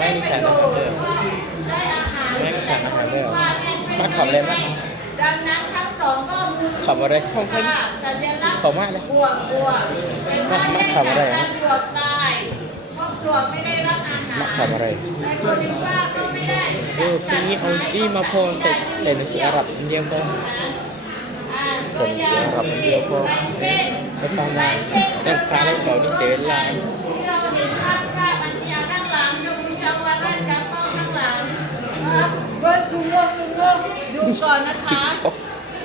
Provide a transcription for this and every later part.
ไม่มีสารอาหารเลยได้หารไม่มีสารอาหารเลยเหรอว่าแม่ช่วยมันขับอะไรมั้ยดังนั้นทั้งสองก็มือขับอะไรของครค่ะสัญลักษณ์ของมากเลยบวกบวกเป็นมัว่านมันแยกขับอะไรจากการบวกตายเพราะบวกไม่ได้รับอาหารมาขับอะไรในโคนิฟ้าก็ไม่ได้เออปีนี้เอาดีมาพอใส่ใส่หนังสืออาหรับเดียวพออ่าส่งเสียงรับเดียวพอลายเส้นไม่ต้องมาแต่พาได้เก่าที่เสียเวลา บิร์ดซูโม่ซูโม่ดูก่อนนะคะ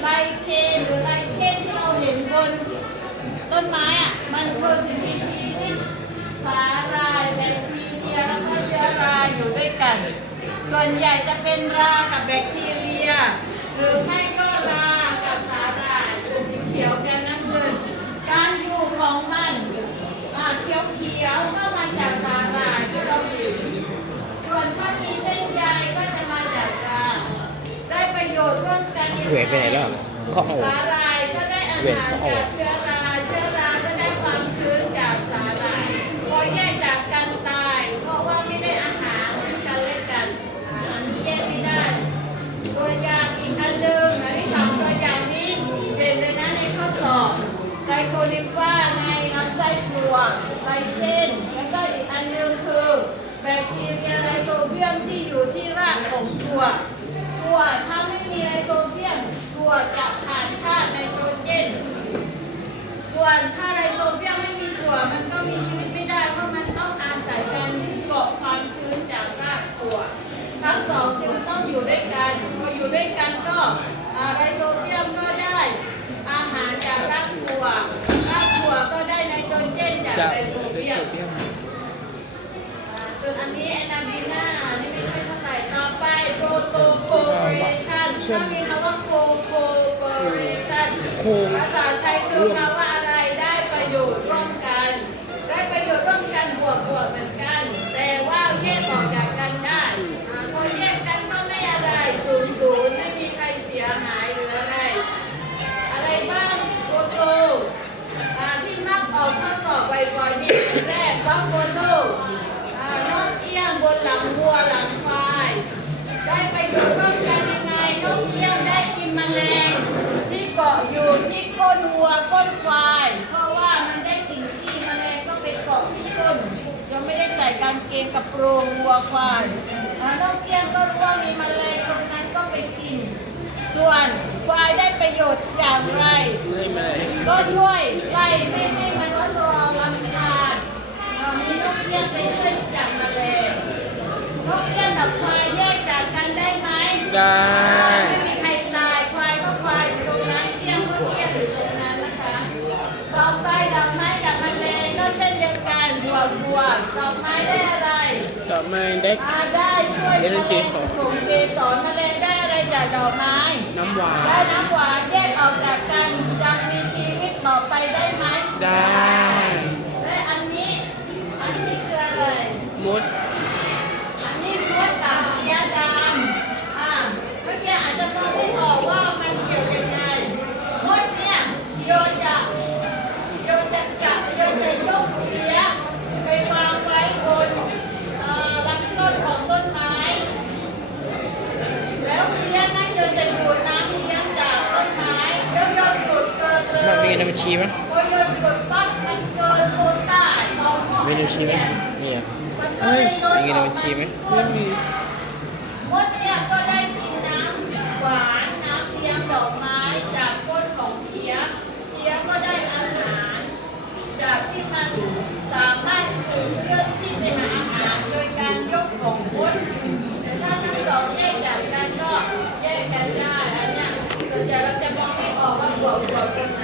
ลายเคนหรือลายเคนที่เราเห็นบนต้นไม้อะมันคือสิ่งมีชีวิตสาหร่ายแบคทีเรียแล้วก็เชื้อราอยู่ด้วยกัน ส่วนใหญ่จะเป็นรากับแบคทีเรีย หรือไม่ก็รากับสาหร่ายสีเขียวกันนั่นเลยการอยู่ของมันอ่าเขียวเขียวๆก็มาจากสาหร่ายที่เราดื่มส่วนถ้ามีเส้นใยก็จะมาจากราได้ประโยชน์ร่วมกัน เวรไปไหนแล้วเขาเอาสาหร่ายก็ได้อาหารจากเชื้อราเชื้อราก็ได้ความชื้นจากสาหร่ายพอแยกจากกันตาย เพราะว่าไม่ได้อาหารซึ่งกันและกันอันนี้แยกไม่ได้ ตัวอย่างอีกอันหนึ่งอันที่สองตัวอย่างนี้เด่นเลยนะในข้อสอบไลโคลิมว่าในลำไส้ปลวกไลเทนแล้วก็อีกอันหนึ่งคือ แบคทีเรียไรโซเบียมที่อยู่ที่รากของถั่วถั่วถ้าไม่มีไรโซเบียมถั่วจะขาดธาตุไนโตรเจน ส่วนถ้าไรโซเบียมไม่มีถั่วมันก็มีชีวิตไม่ได้ เพราะมันต้องอาศัยการยึดเกาะความชื้นจากรากถั่ว ทั้งสองจึงต้องอยู่ด้วยกัน พออยู่ด้วยกันก็อ่า ไรโซเบียมก็ได้ อาหารจากรากถั่วรากถั่วก็ได้ไนโตรเจนจากไรโซเบียมอ่าส่วนอันนี้แอนนาบีนาอันนี้ไม่ใช่เท่าไหร่ต่อไปโปรโตโคเรชันถ้ามีคำว่าโคโคเรชันโคภาษาไทยคือคำว่าอะไรได้ประโยชน์ร่วมกัน บบ่อยๆนี่แรกบัฟฟาโลอ่านกเอี้ยงบนหลังวัวหลังควายได้ประโยชน์ร่วมกันยังไงนกเอี้ยงได้กินแมลงที่เกาะอยู่ที่ก้นวัวก้นควาย เพราะว่ามันได้กลิ่นที่แมลงก็ไปเกาะที่ก้นยังไม่ได้ใส่กางเกงกระโปรงวัวควายนกเอี้ยงก็รู้ว่ามีแมลงตรงนั้นก็ไปกิน ส่วนควายได้ประโยชน์อย่างไร ก็ช่วยไล่ไม่ให้มันวัสว เรามีนกเอี้ยงไปช่วยจับแมลงนกเอี้ยงกับควายแยกจากกันได้ไหมได้ ไม่มีใครตาย ควายก็ควายอยู่ตรงนั้นเอี้ยงก็เอี้ยงอยู่ตรงนั้นนะคะ ต่อไปดอกไม้กับแมลงก็เช่นเดียวกันบวกบวกดอกไม้ได้อะไร ดอกไม้ได้ อาได้ช่วยเอเลนเกสร ผสมเกสรแมลงได้อะไรจากดอกไม้ น้ำหวาน ได้น้ำหวานแยกออกจากกันยังมีชีวิตต่อไปได้ไหมได้ และอันนี้ อันนี้คืออะไร มด อันนี้มดกับเพี้ยดำอ่าเมื่อกี้อาจจะมองไม่ออกว่ามันเกี่ยวยังไงมดเนี่ยโยนจะโยนจะกัดโยนจะยกเพี้ยไปวางไว้บนเอ่อลำต้นของต้นไม้ แล้วเพี้ยนั่นโยนจะดูดน้ำเลี้ยงจากต้นไม้แล้วโยนดูดเกิ นเลยมันในบัญชีไหมพอโยนหยุดปั๊บมันเกินโควต้าเราก็มีในบัญชีไหมมีอะมันก็เลยลดมีในบัญชีไหมไม่มีมดเนี่ยก็ได้กินน้ำหวานน้ำเลี้ยงดอกไม้จากก้นของเพียเพียก็ได้อาหาร จากที่มันสามารถถูกเคลื่อนที่ไปหาอาหารโดยการยกของมดแต่ถ้าทั้งสองแยกจากกันก็แยกกันได้อันเนี้ยส่วนใหญ่เราจะมองไม่ออกว่าบวกบวกตรงไหน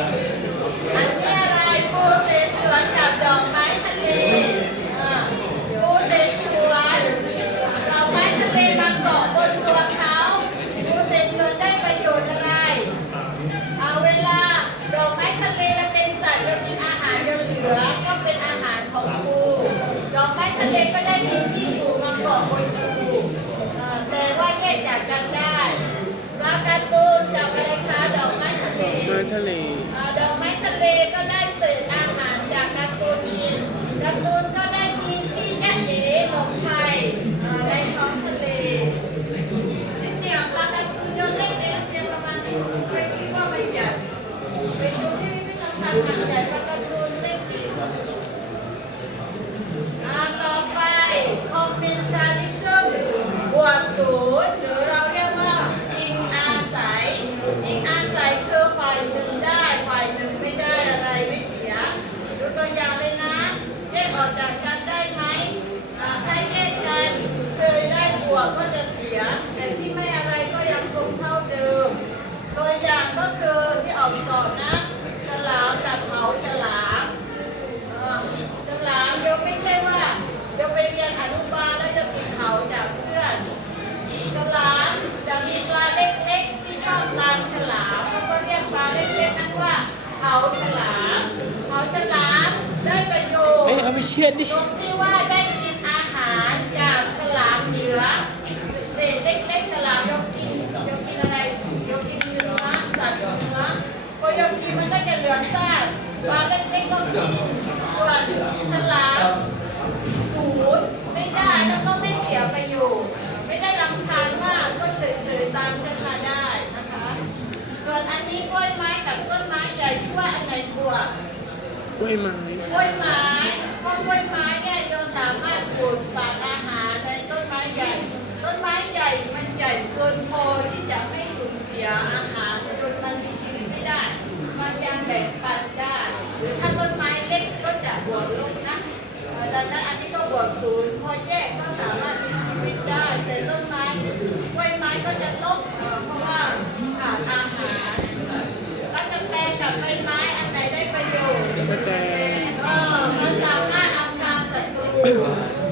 อาหารของปูดอกไม้ทะเลก็ได้ที่ที่อยู่มาเกาะบนปู เขาฉลามเขาฉลามได้ประโยชเอ้ยน์เอาไปเชื่อดดิ ตรงที่ว่าได้กินอาหารจากฉลามเหนือเศษเล็กๆฉลามยกกินยกกินอะไรยกกินเนื้อสัตว์เนื้อพอยกกินมันก็จะเหลือซากปลาเล็กๆก็กินส่วนฉลามศูนย์ไม่ได้แล้วก็ไม่เสียประโยชน์ไม่ได้รำคาญมากก็เฉยๆตามฉันมาได้นะคะ ส่วนอันนี้กล้วยไม้กับต้นไม้ใหญ่ที่ว่าอันไหนบวกกล้วยไม้กล้วยไม้เพราะกล้วยไม้เนี่ยโยสามารถปลูกสารอาหารในต้นไม้ใหญ่ ต้นไม้ใหญ่มันใหญ่เกินพอที่จะไม่สูญเสียอาหารจนมันมีชีวิตไม่ได้ มันยังแบ่งปันได้ หรือถ้าต้นไม้เล็กก็จะบวกลบนะเอ่อดังนั้นอันนี้ก็บวกศูนย์พอแยกก็สามารถมีชีวิตได้ แต่ต้นไม้กล้วยไม้ก็จะลบเอ่อเพราะว่าขาดอาหารก็จะแปลงกับใบไม้อันไหนได้ประโยชน์ ก็แต่ เออมันสามารถอำพรางศัตรูดู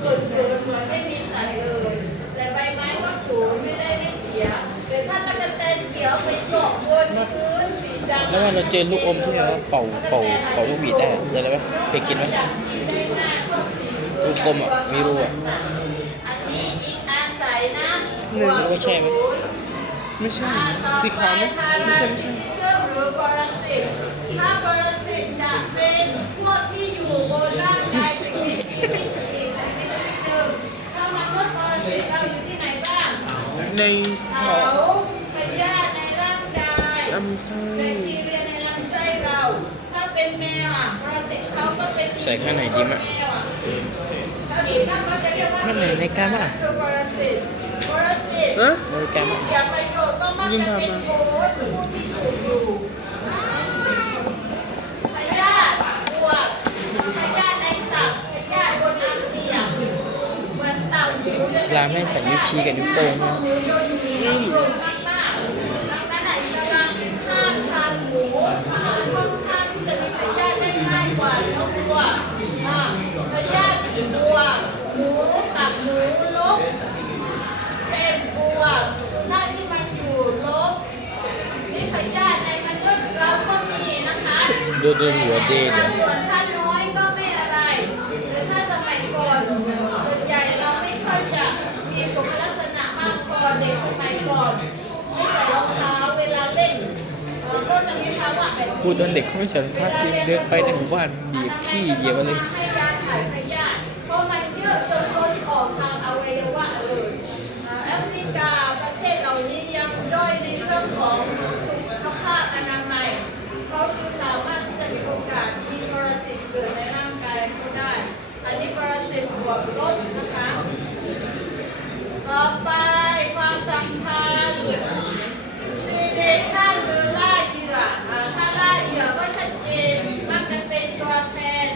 เกินเกินเหมือนไม่มีสัตว์เลย แต่ใบไม้ก็สูงไม่ได้ไม่เสียหรือถ้าตะกแตนเขียวไปเกาะบนพื้นสีดำ แล้ว เวลาเราเจอลูกอมที่เราเป่าเป่าเป่าลูกหวีดได้อะจะได้ไหมเคยกินไหมลูกกลมอะมีรูอะอันนี้อิงอาศัยนะหนึ่งแล้วก็แช่ไหมไม่ใช่สีขาวไหมพาราซิติซึมหรือปรสิตถ้าปรสิตจะเป็นพวกที่อยู่บนร่างกายสิ่งมีชีวิตอีกสิ่งมีชีวิตหนึ่งถ้ามนุษย์ปรสิตเราอยู่ที่ไหนบ้างในเขาำไส้แบคทีเรียในลำไส้เรา ถ้าเป็นแมวอะปรสิตเขาก็เป็นใส่ข้างในดีมั้ยแมวอะถ้าสุนัขเขาจะเรียกว่าข้างในในกล้ามอะคือปรสิตปรสิต ฮะในกล้ามที่เสียประโยชน์ก็มักจะเป็นโค้ชผู้ที่ถูกอยู่พยาธิบวกพยาธิในตับพยาธิบนอาเตียงเหมือนตับหมูอิสลามให้ใส่นิ้วชี้กับนิ้วโป้งนะ อืม ดูดูหัวเดย์แต่เนี่ยส่วนถ้าน้อยก็ไม่อะไรหรือถ้าสมัยก่อนส่วนใหญ่เราไม่ค่อยจะมีสุขลักษณะมากพอเด็กสมัยก่อนไม่ใส่รองเท้าเวลาเล่นเอ่อก็จะมีภาวะแบบกูตอนเด็กเขาไม่ใส่รองเท้าทีมเดินไปในหมู่บ้านเหยียบขี้เหยียบอะไร ให้ยาถ่ายพยาธิเพราะมันเยอะจนล้นออกทางอวัยวะเลยอ่าแอฟริกาประเทศเหล่านี้ยังด้อยในเรื่องของสุขภาพอนามัยเขาจึงสามารถที่จะมีโอกาสมีปรสิตเกิดในร่างกายเขาได้ อันนี้ปรสิตบวกลบนะคะ ต่อไปความสัมพันธ์ predation หรือล่าเหยื่ออ่าถ้าล่าเหยื่อก็ชัดเจนมักจะเป็นตัวแทน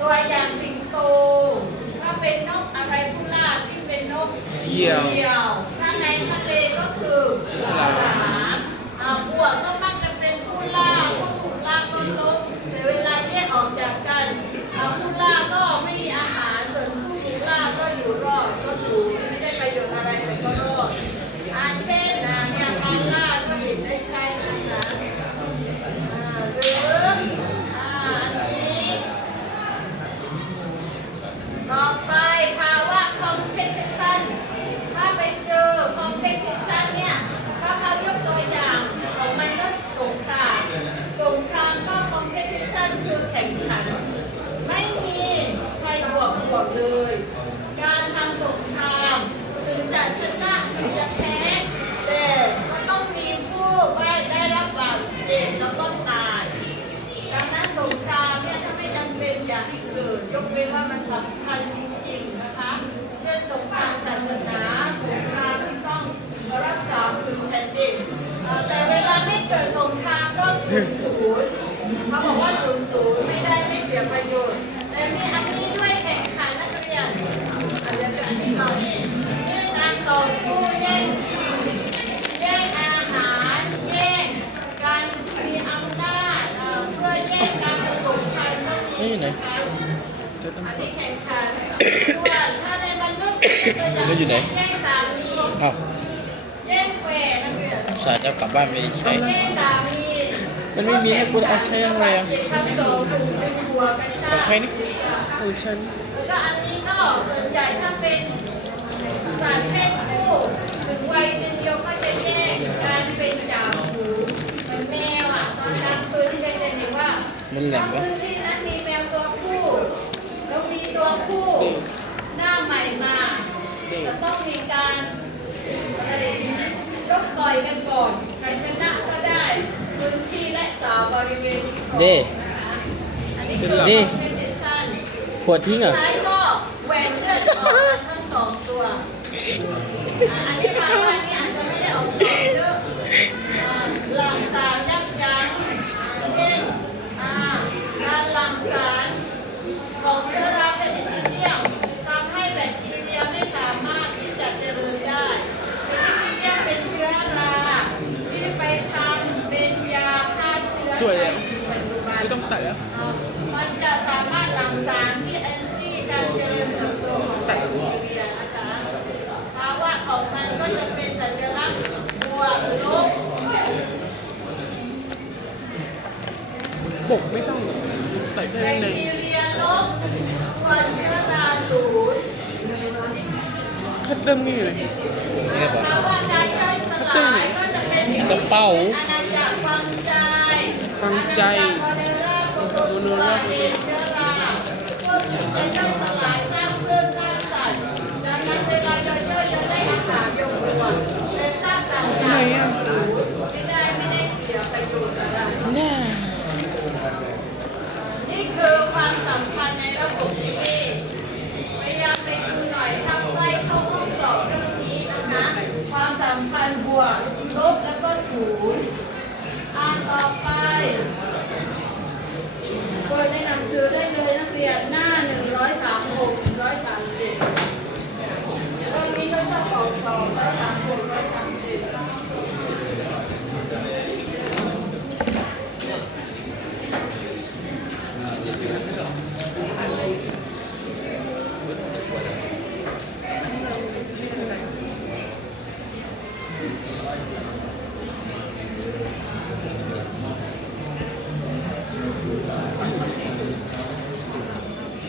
ตัวอย่างสิงโต ถ้าเป็นนกอะไรผู้ล่าที่เป็นนกเหยี่ยววถ้าในทะเลก็คือฉลามอ่าบวกก็มักจะเป็นผู้ล่าผู้ถูกล่าก็นกแต่เวลาแยกออกจากกันอ่าผู้ล่าก็ไม่มีอาหาร ส่วนผู้ถูกล่าก็อยู่รอดก็สูงไม่ได้ประโยชน์อะไรแต่ก็รอดอาเช่นนะเนี่ยการล่าก็เห็นได้ใช่นะคะอ่าหรืออ่าอันนี้ ต่อไปภาวะ competition ถ้าไปเจอ competition เนี่ยถ้าเขายกตัวอย่างของมนุษย์ อันนี้แข่งขันส่วนถ้าในมนุษย์ก็จะแย่งสามีอ้าวแย่งแฟนนักเรียนสายจะกลับบ้านไม่ได้ใช้แย่งสามีมันไม่มีให้กูเอาใช้อะไรอะทำสองถุงเป็นหัวกระชากใช้นี่โอ้ยฉันแล้วก็อันนี้ก็ส่วนใหญ่ถ้าเป็นสารเพศคู่ถึงวัยหนึ่งเราก็จะแยกการเป็นจ่าฝูงเหมือนแมวอะตอนกลางคืนก็จะเห็นว่ามันแหลมบางปะพื้นที่นั้นมีแมวตัวผู้ แล้วมีตัวผู้หน้าใหม่มา จะต้องมีการอะไรชกต่อยกันก่อนใครชนะก็ได้พื้นที่และสาวบริเวณนี้ก่อนเด้นะคะอันนี้คือเด้ competition ขวดทิ้งเหรอะท้ายก็แหวนเลือดออกกันทั้งสองตัวอ่าอันนี้ทางว่านี่อาจจะไม่ได้ออกสองเยอะอ่าหลังสารยับยั้งเช่นอ่าการหลังสารของเชื้อราเพนิซิลเลียมทำให้แบคทีเรียไม่สามารถที่จะเจริญได้เพนิซิลเลียมเป็นเชื้อราที่ไปทำเป็นยาฆ่าเชื้อ สวยอะ ปัจจุ บันไม่ต้องตัดแล้วมันจะสามารถหลั่งสารที่แอนตี้การเจริญเติบโตของแบคทีเรียนะคะภาวะของมันก็จะเป็นสัญลักษณ์บวกลบปกไม่ต้องหรอกใส่แค่แบนั้นคเองทีเรียลบส่วนเชื้อราศูนย์แค่เติมนี่เลยนี่ปะภาวะการย่อยสลายก็จะเป็นสิ่งกระเป๋า อาณาจักรฟังใจฟังใจอาณาจั ดลล่าโปรโตซัวเชื้อราพวกนี้จะย่อยสลายสร้างเพื่อสร้างสรรดังนั้นเวลาย่อยย่อยจะได้อาหารย่อยตัวแต่สร้างต่างกันไม่ได้ไม่ได้เสียประโยชน์อะไรนี่คือความสัมพันธ์ในระบบนิเวศพยายามไปดูหน่อยถ้าใกล้เข้าห้องสอบเรื่องนี้นะคะความสัมพันธ์บวกลบแล้วก็ศูนย์อ่านต่อไป สือได้เลยนักเรียนหน้า 136 137เรื่องนี้ก็ชอบออกสอบ136 137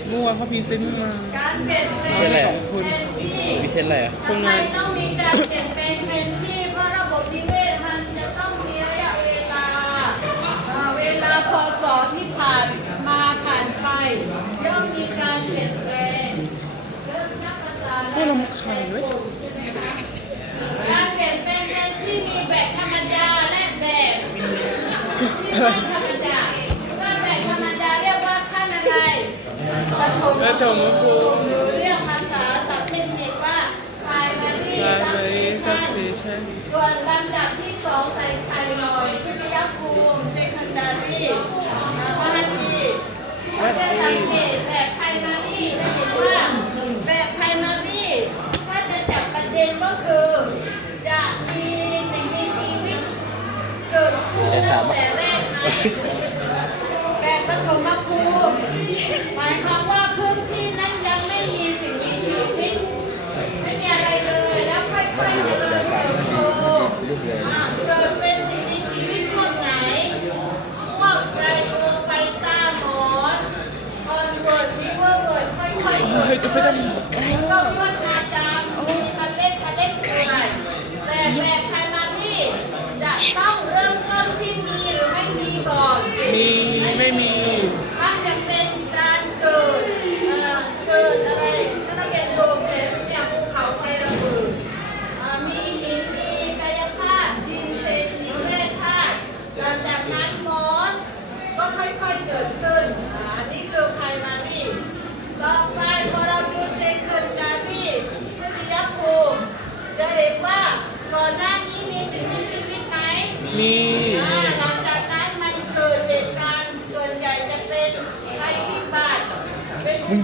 เมื่อวานเขา พรีเซนต์มาการเปลี่ยนแปลงใช่แหละแผนที่วิเศษอะไรอะทำไมต้องมีการเปลี่ยนแปลงแผน ปฐมแล้วจมภูมิหรือเรียกภาษาศัพท์เทคนิคว่า primary ลายเลยสัก substation เซชันส่วนลำดับที่สองใส่ไข่หน่อยพิทยาภูมิ secondary อ่าพหัสดีถ้าจะสังเกตแบบ primary จะเห็นว่าแบบ primary ถ้าจะจับประเด็นก็คือ จะมีสิ่งมีชีวิตเกิดขึ้นตั้งแต่แรกนะแบบปฐมภูมิหมายความว่าพื้ อ่าเกิดเป็นสิ่งมีชีวิตพวกไหนพวกไรโอไฟตาหมอสคอนเวิร์ตวิเวอร์เวิร์ตค่อยๆเกิดเฮ้ยจะไปขึ้นทำก็ยอดมาตามมีเมล็ดเมล็ดป่วยแต่แบบไพรมารีจะต้อง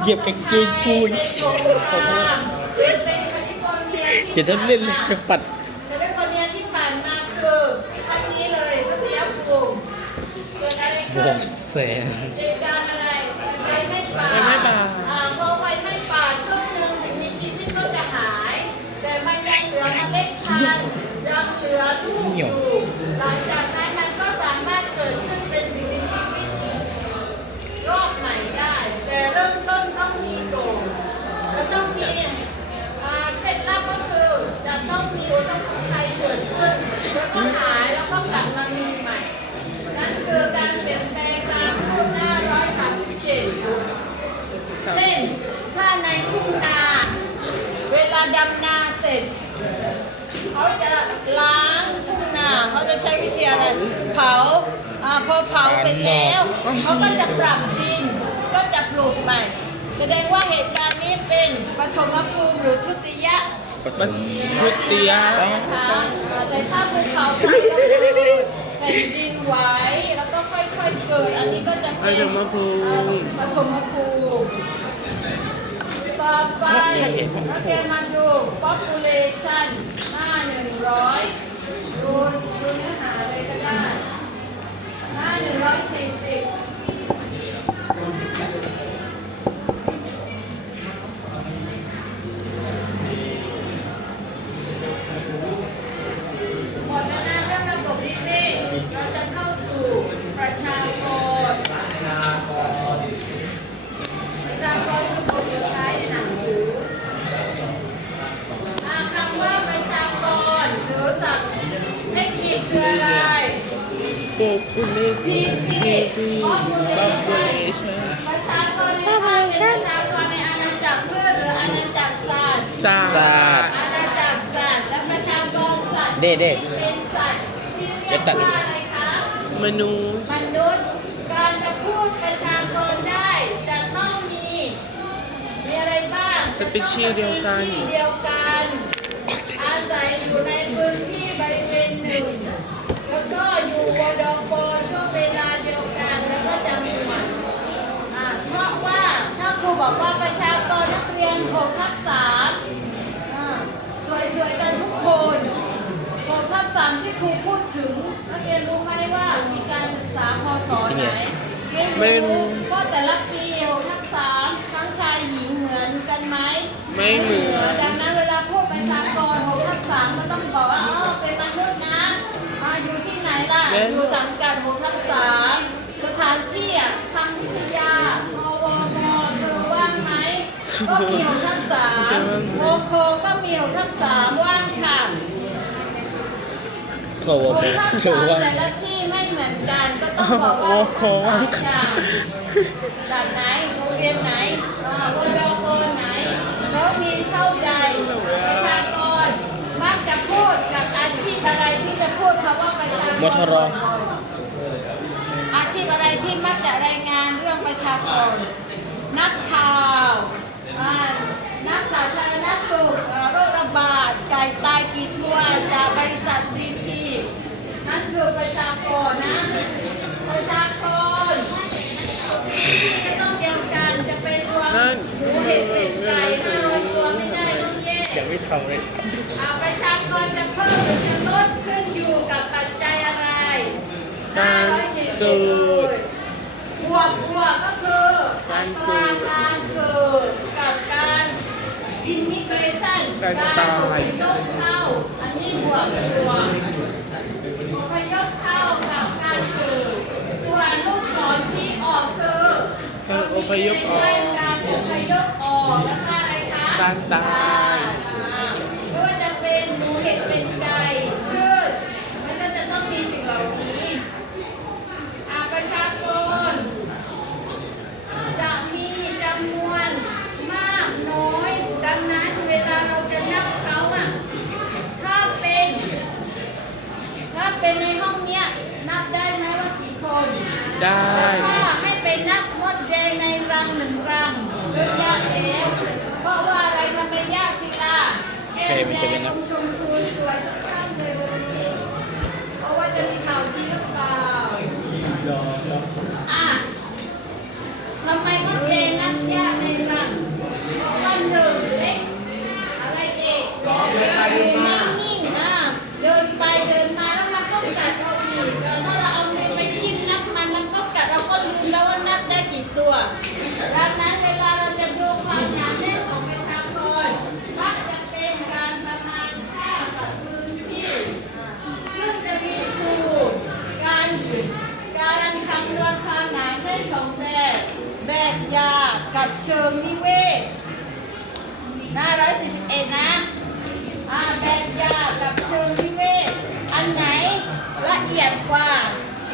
ยียบกางเกงกูขอโทษอย่านเล่นเลยจะปัดเป็คนเนี้ยที่ผ่นมาคือครั้นี้เลยเสียภูมิเกิอะไรบอนกแสนเหตุการอะไรไม้ป่าไฟาอ่าไฟไม้ป่าช่วงหนึ่งสิมีชีวิตก็จะหาย แต่มันยัเหลือเล็ดพันยังเหลือลูกหลังจาก ต้องมีอุณหภูมิไทยเกิดขึ้นแล้วก็หายแล้วก็กลับมามีใหม่ นั่นคือการเปลี่ยนแปลงตามรูปหน้า137 เช่น ถ้าในทุ่งนา เวลาดำนาเสร็จ เขาจะล้างทุ่งนาเขาจะใช้วิธีอะไร เผาอพอเผาเสร็จแล้วเขาก็จะปรับดิน ก็จะปลูกใหม่ แสดงว่าเหตุการณ์นี้เป็นปฐมภูมิหรือทุติยะ ปปัฐจมพุติยะนะคะแต่ถ้าภูเขาแผ่นดินไหวแล้วก็ค่อยๆเกิด อันนี้ก็จะเป็นฐมภูมิปฐมภูมิต่อไปนักเรียนมาดู population หน้าหนึ่งร้อยดูดูเนื้อหาเลยก็ได้หน้าหนึ่งร้อยสี่สิบ ปุกุลิพีพีปี population ประชากรในไทยเป็นประชากรในอาณาจักรพืชหรืออาณาจักรสัตว์ศาสตร์อาณาจักรสัตว์และประชากรสัตว์เด้เด้เป็นสัตว์ที่เรียกว่าอะไรคะมนุษย์มนุษย์การจะพูดประชากรได้จะต้องมีมีอะไรบ้างจะเป็นชื่อเดียวกัน จะต้องเป็นชื่อเดียวกัน อาศัยอยู่ในพื้นที่บริเวณหนึ่ง แล้วก็อยู่วดปช่วงเวลาเดียวกัน แล้วก็จะมีหมันอ่าเพราะว่าถ้า ครูบอกว่าประชากรนักเรียน6ทับ3อ่าสวยๆกันทุกคน6ทับ3ที่ครูพูดถึง นักเรียนรู้ไหมว่ามีการศึกษาพศไหนไม่รู้เพราะแต่ละปี6ทับ3ทั้งชายหญิงเหมือนกันไหมไม่เหมือนดังนั้นเวลาพูดประชากร6ทับ3ก็ต้องบอกว่าอ๋อเป็นมนุษย์นะอ่าอยู่ที่ไหนล่ะและอยู่สังกัด6ทับ3สถานที่อะทางวิทยา ก็มี6ทับ3โอโคก็มี6ทับ3ว่างค่ะโถว6ทับโถว3แต่ละที่ไม่เหมือนกันก็ต้องบอกว่าโอโคสามอย่างจากไหนโรงเรียนไหนอ่าวรโกไหนแล้วมีเท่าใดประชากรมักจะพูดกับอาชีพอะไรที่จะพูดคำว่าประชากรมทรอาชีพอะไรที่มักจะรายงานเรื่องประชากรนักข่าว นักสาธารณสุขอ่าโรคระบาด ไก่ตายกี่ตัวจากบริษัทซีพีนั่นคือประชากรนะ ประชากรที่ก็ต้องเดียวกันจะเป็นรวมนั่นหมูเห็ดเป็ดไก่ห้าร้อยตัวไม่ได้ต้องแยกยังไม่ทำเลยอ่าประชากรจะเพิ่มหรือจะลดขึ้นอยู่กับปัจจัยอะไรการเกิดบวกบวกก็คือการเกิดอัตราการเกิดกับการอินมิเกร การการตายอพยพเข้า อันนี้บวกบวกอพยพเข้ากับการเกิดส่วนลูกศรชี้ออกคือการอพยพออกการอพยพออกแล้วก็อะไรคะ การตาย อ่าไม่ว่าจะเป็นหมูเห็ดเป็นไก่พืชมันก็จะต้องมีสิ่งเหล่านี้อาประชากร จะมีจำนวนมากน้อย ดังนั้นเวลาเราจะนับเขาอะ ถ้าเป็น ถ้าเป็นในห้องเนี้ยนับได้ไหมว่ากี่คนได้ ถ้าให้ไปนับมดแดงในรังหนึ่งรังเริ่มยากแล้วเพราะว่าอะไรทำไมยากสิล่ะแก้มแดงชมช เชิงนิเวศหน้า141 นะอ่แบ่งยาบกับเชิงนิเวศ อันไหนละเอียดกว่า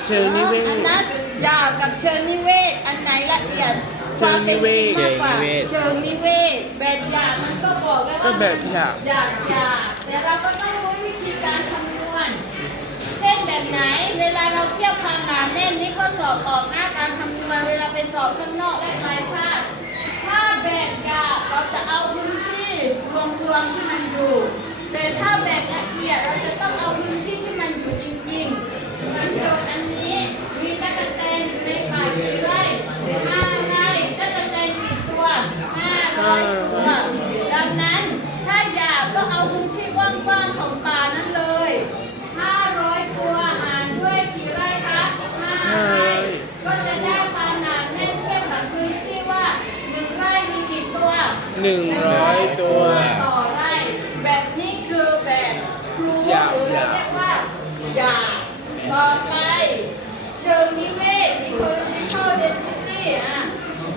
เชิงนิเวศ อันนั้นยากับเชิงนิเวศ อันไหนละเอียดเชิงนิเวศ ความป็นจริงมากกว่าเชิงนิเวศ แบบหยามันก็บอกแล้วก็ว่าแบบหยาบยาบยาแต่เราก็ต้องรู้วิธีการคำนวณ เช่นแบบไหน เวลาเราเทียบความหนาแน่นนี่ก็สอบออกหน้าการคำนวณ เวลาไปสอบข้างนอกได้ไม้พาด ถ้าแบกหยาบเราจะเอาพื้นที่รวมๆที่มันอยู่ แต่ถ้าแบกละเอียดเราจะต้องเอาพื้นที่ที่มันอยู่จริงๆเหมือนโจทย์อันนี้มีตะกะแตนอยู่ในป่ากี่ไร่ห้าไร่ตะกะแตนกี่ตัวห้าร้อยตัว ดังนั้นถ้าอยากก็เอาพื้นที่กว้างๆของป่านั้นเลย 500 ตัวหารด้วยกี่ไร่คะ5ไร่ ก็จะได้ความหนาแน่นเทียบกับพื้นที่ว่า1ไร่มีกี่ตัว หนึ่งร้อยตัวต่อไร่แบบนี้คือแบบครูหรือยาเราบเรียกว่าหยาบต่อไปเชิงนิเวศ ecological density อะ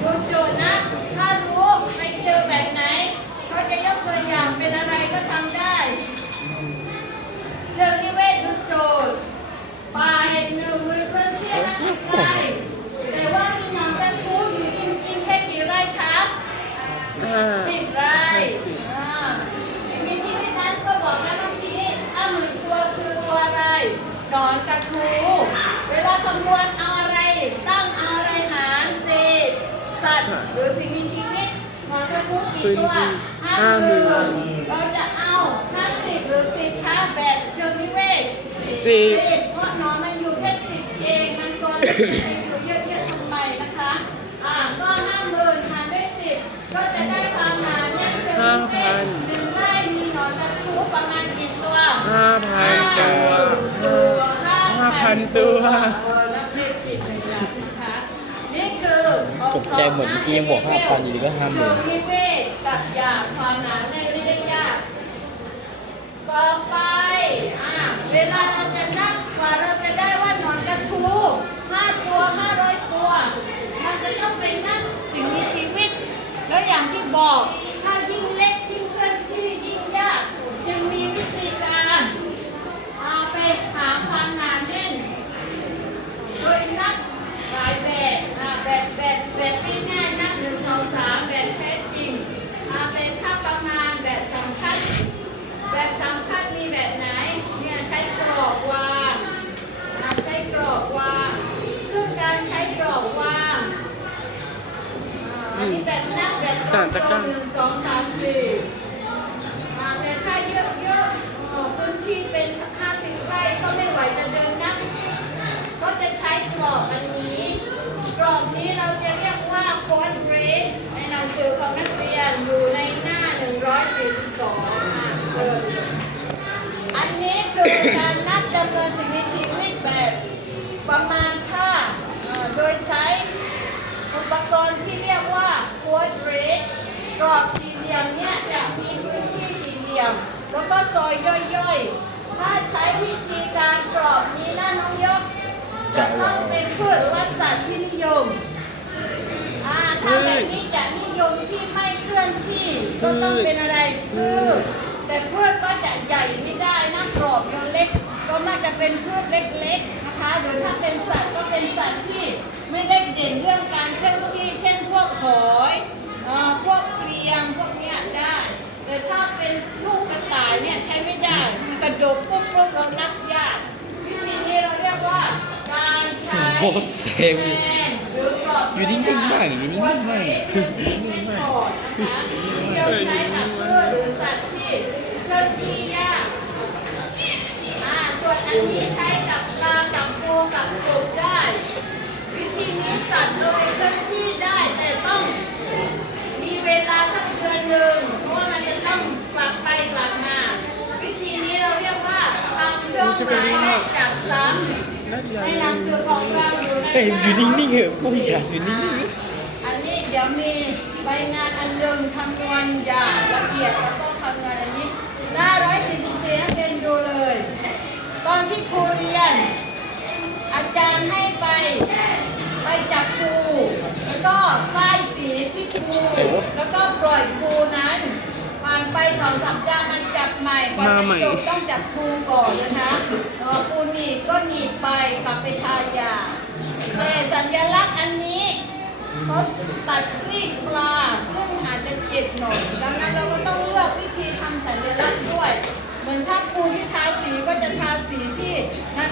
ดูโจทย์นะ ถ้ารู้ไปเจอแบบไหน เขาจะยกตัวอย่างเป็นอะไรก็ทำได้ เชิงนิเวศดูโจทย์ป่าแห่งหนึ่งมีพื้นที่50ไร่แต่ว่ามีหนองกระทู้อยู่จริงๆแค่กี่ไร่คะ ห้าสิบไร่อ่ามีชีวิตนั้นก็บอกนะเมื่อกี้ถ้าหมื่นตัวคือตัวอะไรหนอนกระทูเวลาคำนวณเอาอะไรตั้งเอาอะไรหารเศษสัตว์หรือสิ่งมีชีวิตหนอนกระทูกี่ตัวห้าหมื่นเราจะเอาห้าสิบหรือสิบคะแบบเชิงนิเวศสิบสิบเพราะหนอนมันอยู่แค่สิบเองมันก็ ก็จะได้ความหนาแน่นเชิงนิเวศหนึ่งไร่มีหนอนกระทูประมาณกี่ตัวห้าพันตัวตัวห้าห้าพันตัวเออนับเลขผิดหนึ่งหลักนะคะนี่คือตกใจเหมือนเมื่อกี้ยังบอก5,000อยู่ดีก็50,000เชิงนิเวศกับหยาบความหนาแน่นไม่ได้ยากต่อไปอ่าเวลาเราจะนับกว่าเราจะได้ว่าหนอนกระทูห้าตัวห้าร้อยตัว มันจะต้องเป็นนับสิ่งมีชีวิต แล้ว อย่างที่บอก ถ้ายิ่งเล็กยิ่งเคลื่อนที่ยิ่งยากยังมีวิธีการเอาไปหาความหนาแน่นโดยนับหลายแบบอาแบบแบบแบบง่ายๆนับหนึ่งสองสามแบบแท้จริงอาเป็นค่าประมาณแบบสำคัญ แบบสำคัญมีแบบไหน เนี่ยใช้กรอบวาง สามตะก้าหนึ่งสองสามสี่แต่ถ้าเยอะๆอ๋อพื้นที่เป็นห้าสิบไร่ก็ไม่ไหวจะเดินนับก็จะใช้กรอบอันนี้ กรอบนี้เราจะเรียกว่า quadrant ในหนังสือของนักเรียนอยู่ในหน้า 142อะเอออันนี้คือการนับจำนวนสิ่งมีชีวิตแบบประมาณค่า โดยใช้อุปกรณ์ที่ รียกว่า quadrant กรอบสี่เหลี่ยมเนี่ยจะมีพื้นที่สี่เหลี่ยม แล้วก็ซอยย่อยๆ ถ้าใช้วิธีการกรอบนี้นะน้องยกจะต้องเป็นพืชหรือว่าสัตว์ที่นิยมอ่าถ้าแบบนี้จะนิยมที่ไม่เคลื่อนที่ก็ต้องเป็นอะไรพืชแต่พืชก็จะใหญ่ไม่ได้นะกรอบยังเล็ก ก็มักจะเป็นพืชเล็กๆนะคะ หรือถ้าเป็นสัตว์ก็เป็นสัตว์ที่ ไม่ได้เด่นเรื่องการเคลื่อนที่ เช่นพวกหอยอ่าพวกเกรียงพวกเนี้ยได้แต่ถ้าเป็นลูกกระต่ายเนี่ยใช้ไม่ได้มันกระโดดปุ๊บปุ๊บเรานับยากวิธีนี้เราเรียกว่าการใช้โอ้โหเซลล์แผนหรือกรอบอยู่นิ่งๆบ้างอยู่นิ่งๆบ้างอยู่นิ่งๆบ้างนะคะที่เราใช้กับพืชหรือสัตว์ที่เคลื่อนที่ยากอ่าส่วนอันนี้ใช้กับปลากับปูกับกบได้ วิธีนี้สัตว์เลยเคลื่อนที่ได้แต่ต้องมีเวลาสักเดือนหนึ่งเพราะว่ามันจะต้องกลับไปกลับมา วิธีนี้เราเรียกว่าทำเครื่องหมายเลขจากซ้ำนัดใหญ่ในหนังสือของเราอยู่ในเฮ้ยอยู่นิ่งๆเหอะกูอยากอยู่นิ่งอันนี้เดี๋ยวมีใบงานอันหนึ่งคำนวณอย่างละเอียดแล้วก็คำนวณอันนี้หน้า144นักเรียนดูเลย ตอนที่ครูเรียน อาจารย์ให้ไปไปจับ ครูแล้วก็ป้ายสีที่ครูแล้วก็ปล่อยครูนั้นผ่านไปไปสองสามจานมันจับใหม่กว่ามาจะใหม่จบต้องจับปูก่อนนะคะพอปูหนีบก็หนีบไปกลับไปทายาแต่สัญลักษณ์อันนี้เขาตัดคลีกปลาซึ่งอาจจะเจ็บหน่อยดังนั้นเราก็ต้องเลือกวิธีทำสัญลักษณ์ด้วย เหมือนถ้าปูที่ทาสีก็จะทาสีที่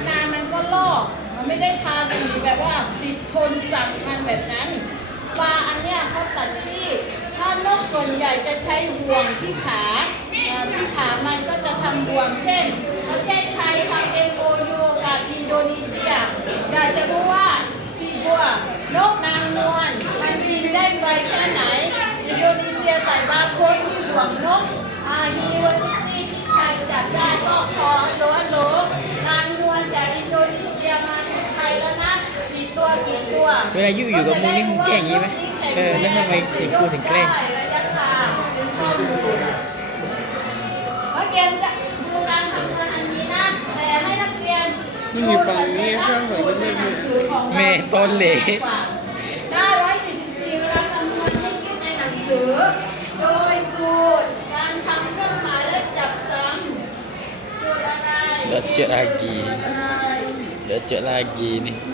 นานๆมันก็ลอกมัน ไม่ได้ทาสีแบบว่าติดทนสั่งงานแบบนั้นปลาอันเนี้ยเขาตัดที่ถ้านกส่วนใหญ่จะใช้ห่วงที่ขาที่ขามันก็จะทำห่วงเช่นประเทศไทยทำเอง เวลายู่อยู่กับมึงนี่มึงแกล้งอย่างนี้ไหมเออแล้วทำไมถึงกูถึงแกล้งมันอยนนี่อยู่ฝั่งนี้ข้างฝั่งไม่มีแม่ต้นเหลหน้า144เวลาคำนวณให้คิดในหนังสือ โดยสูตรการทำเครื่องหมายและจับซ้ำสูตรอะไรเดี๋ยวเ